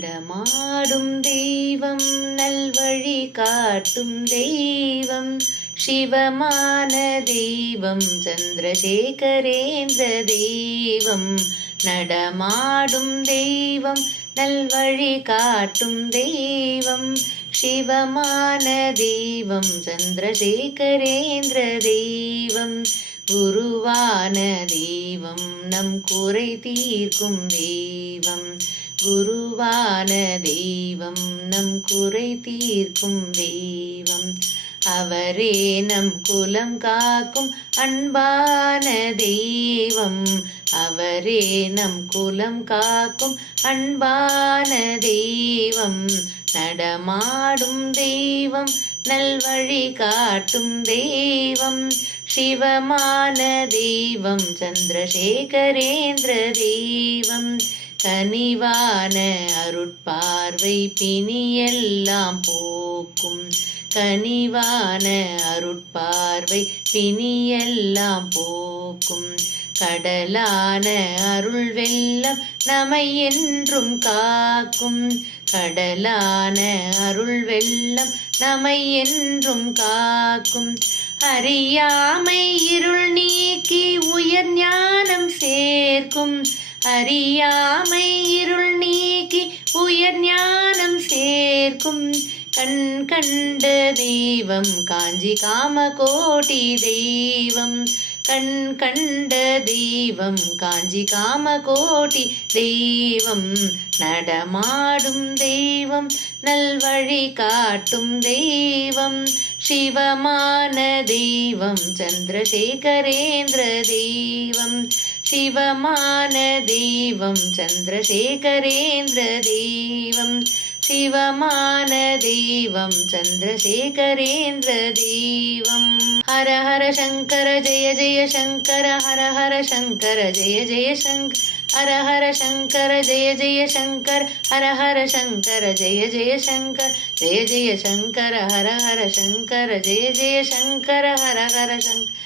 நடமாடும் தெய்வம் நல்வழி காட்டும் தெய்வம். சிவமான தெய்வம் சந்திரசேகரேந்திர தெய்வம். நடமாடும் தெய்வம் நல்வழி காட்டும் தெய்வம். சிவமான தெய்வம் சந்திரசேகரேந்திர தெய்வம். குருவான தெய்வம் நம் குறை தீர்க்கும் தெய்வம். குருவான தெய்வம். நம் குறை தீர்க்கும் தெய்வம். அவரே நம் குலம் காக்கும் அன்பான தெய்வம். அவரே நம் குலம் காக்கும் அன்பான தெய்வம். நடமாடும் தெய்வம் நல்வழி காட்டும் தெய்வம். சிவமான தெய்வம் சந்திரசேகரேந்திர தெய்வம். கனிவான அருட்பார்வை பிணியெல்லாம் போக்கும். கனிவான அருட்பார்வை பிணியெல்லாம் போக்கும். கடலான அருள் வெள்ளம் நமை என்றும் காக்கும். கடலான அருள் வெள்ளம் நமை என்றும் காக்கும். அறியாமை இருள் அறியாமை இருள் நீக்கி உயர் ஞானம் சேர்க்கும் கண் கண்ட தெய்வம் காஞ்சி காம கோட்டி தெய்வம். கண் கண்ட தெய்வம் காஞ்சி காம கோட்டி தெய்வம். நடமாடும் தெய்வம் நல்வழி காட்டும் தெய்வம். சிவமான தெய்வம் சந்திரசேகரேந்திர தெய்வம். शिवमानदेवं चन्द्रशेखरेन्द्रदेवं शिवमानदेवं चन्द्रशेखरेन्द्रदेवं। हर हर शङ्कर जय जय शङ्कर हर हर शङ्कर जय जय शङ्कर हर हर शङ्कर जय जय शङ्कर हर हर शङ्कर जय जय शङ्कर जय जय शङ्कर हर हर शङ्कर जय जय शङ्कर हर हर शङ्कर